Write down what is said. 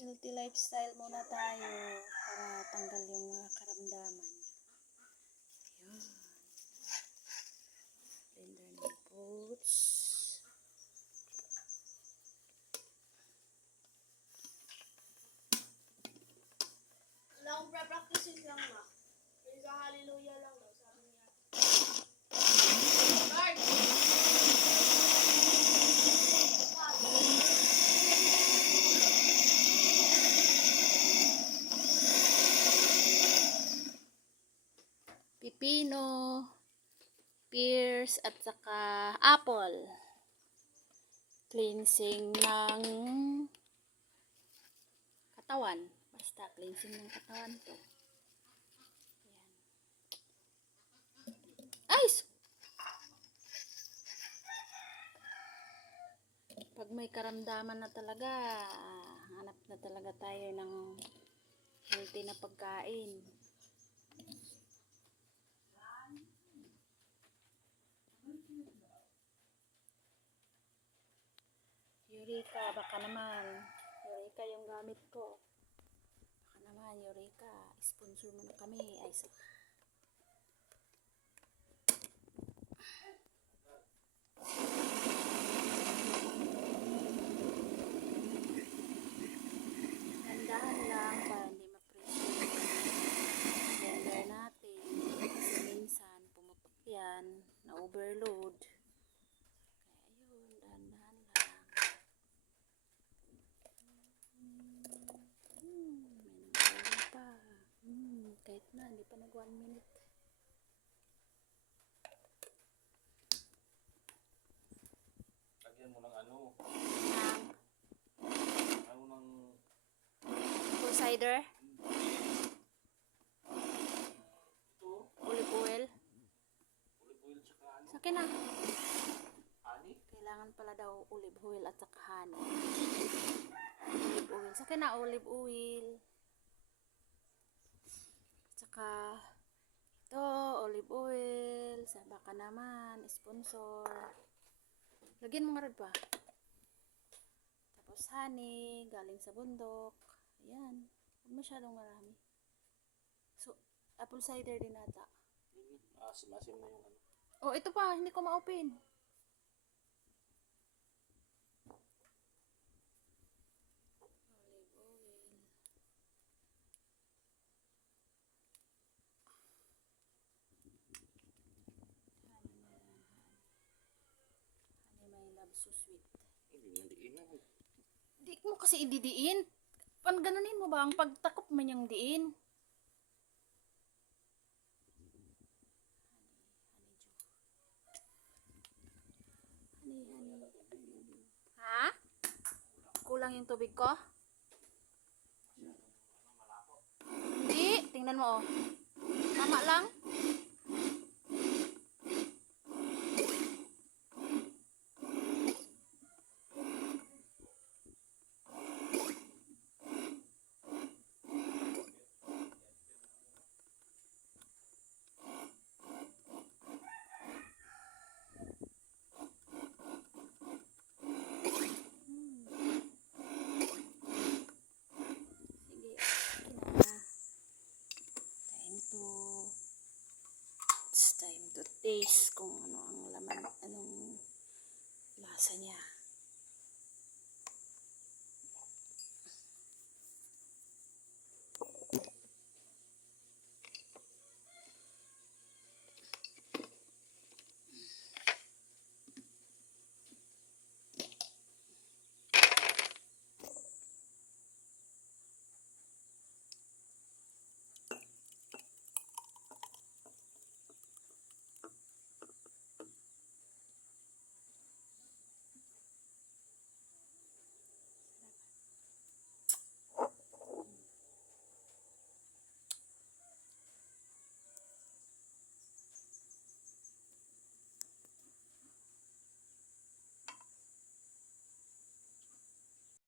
Healthy lifestyle muna tayo para tanggal yung mga karamdaman. Ayun. Blender ng fruits. Wala akong pre-practices lang na. Isang hallelujah lang daw, sabi niya. Lord! Pipino, pears, at saka apple. Cleansing ng katawan. Basta cleansing ng katawan to. Ayan. Ay! Pag may karamdaman na talaga, hanap na talaga tayo ng healthy na pagkain. Eureka, baka naman. Eureka yung gamit ko. Baka naman, Eureka. Sponsor mo na kami. Ay, so. Handahan lang para hindi ma-pressure yung blender natin. Kasi minsan, pumutok yan. Na-overload. Kaya ayun, dahan-dahan lang. May nagawin pa. Kahit na, hindi pa nag 1 minute. Lagyan mo ng ano? Ano ng... Apple cider, Ito? olive oil. Olive oil tsaka ano? Sa akin na. Honey? Kailangan pala daw olive oil at saka honey. Olive oil. Sa akin na olive oil. Tsaka ito, olive oil. Sa baka naman, sponsor. Lagyan mo nga rin pa. Tapos honey, galing sa bundok. Ayan. Huwag masyadong marami. So, apple cider din ata. Asim-asim na yung ano. Oh, ito pa. Hindi ko ma-open. Olive oil. Honey na yan. Honey my love so sweet. Hindi mo diinan. Di mo kasi ididiin. Pan ganunin mo ba ang pagtakop man yung diin? Honey. Ha? Kulang yung tubig ko? Hindi. Tingnan mo oh. Tama lang.